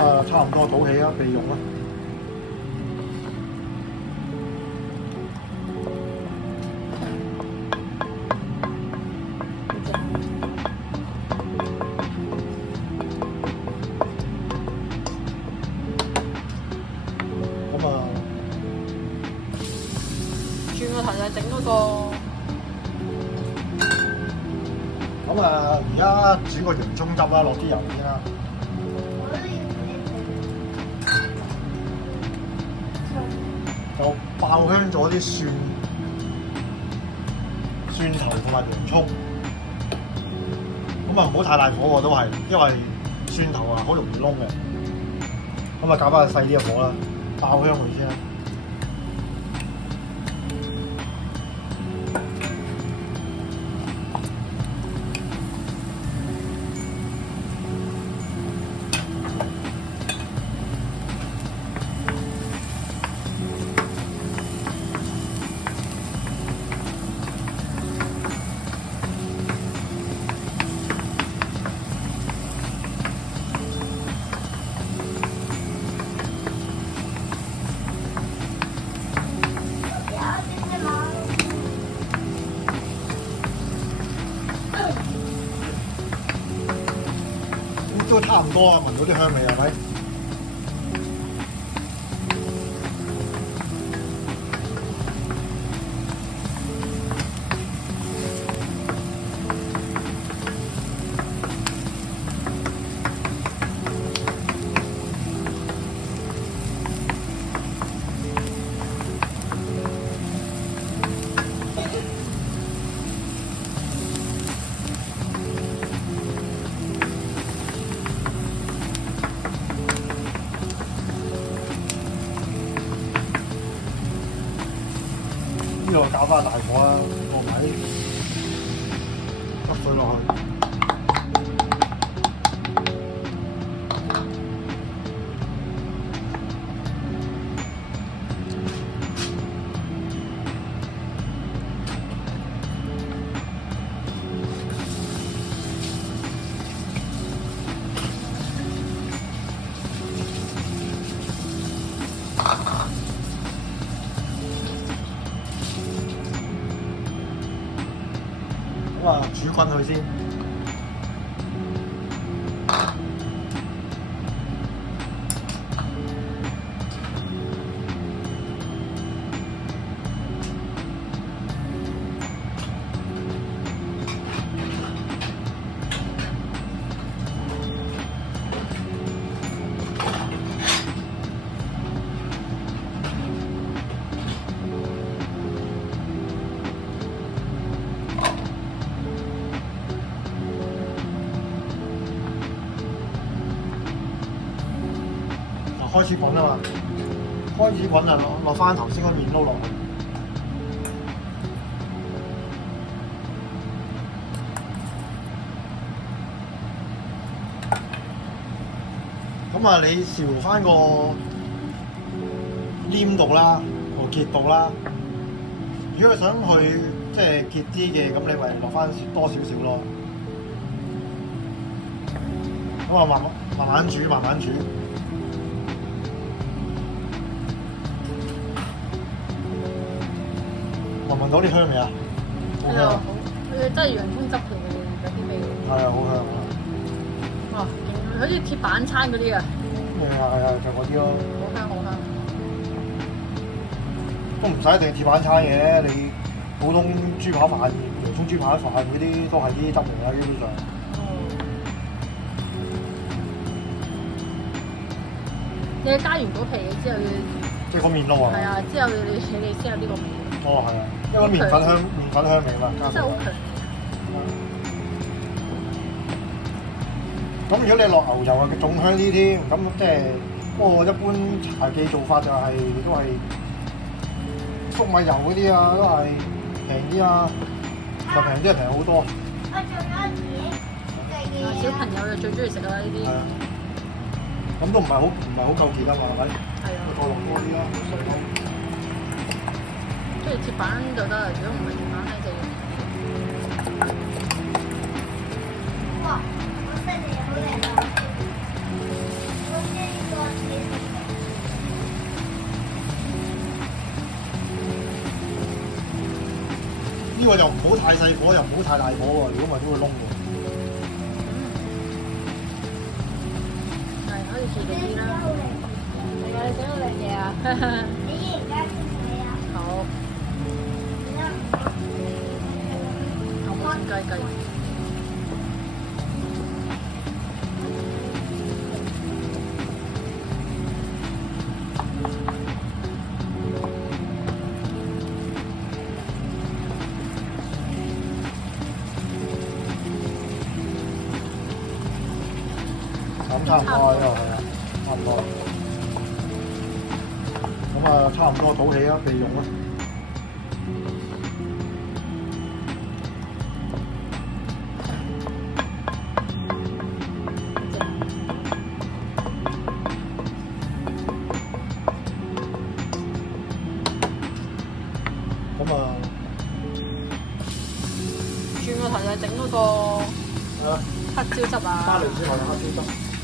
啊，差唔多倒起啦，備用啦。咁啊，轉個頭就整嗰個。咁啊，而家煮個洋葱汁啦，落啲油先啦。就爆香咗啲蒜頭同埋洋葱。咁啊，唔好太大火喎，都係，因為蒜頭啊好容易燶嘅。咁啊，較翻細啲嘅火啦，爆香佢先啦。都差唔多啊，聞到啲香味係咪？呢度搞翻大火啦，落埋啲汁水落去。咁啊，煮滾佢先。開始滾啦嘛，開始滾就落翻頭先嗰麵撈落去。咁啊，你視乎翻個黏度啦，個結度啦。如果你想去即係結啲嘅，咁你咪落翻多少少咯。咁啊，慢慢煮，慢慢煮。聞到啲香味啊！好香！好，佢真係洋葱汁嚟嘅，有啲味。係啊，好香啊！哇，好似鐵板餐嗰啲啊！係啊，就嗰啲咯。好香，好香。都唔使一定鐵板餐嘅，你普通豬扒飯、洋葱豬扒飯嗰啲都係啲汁嚟啦，基本上。你加完果皮之後要，即係個麵撈啊！係啊，之後你先有呢個味。哦，係啊，因為麵粉香味嘛，真係好強。咁如果你落牛油啊，仲香啲添。咁即係，不過一般茶記做法就係都係粟米油嗰啲啊，都係平啲啊，就平啲係平好多。小朋友就最中意食啦呢啲。係啊，咁都唔係好夠結啊嘛，係咪？係啊。再落多啲啦，水咯。即係鐵板就得，如果唔係鐵板咧就要。哇！好犀利，好靚啊！個又唔好太細火，又唔好太大火喎，如果唔係都會燶喎。係可以試到啲啦。係啊，你整到靚嘢啊！好。我冇煎雞雞。咁差唔多呢個係啊，差唔多。咁啊，差唔多倒起啦，備用啦。咁啊，轉個頭就整嗰個係啦，黑椒汁啊！巴黎之後有黑椒汁。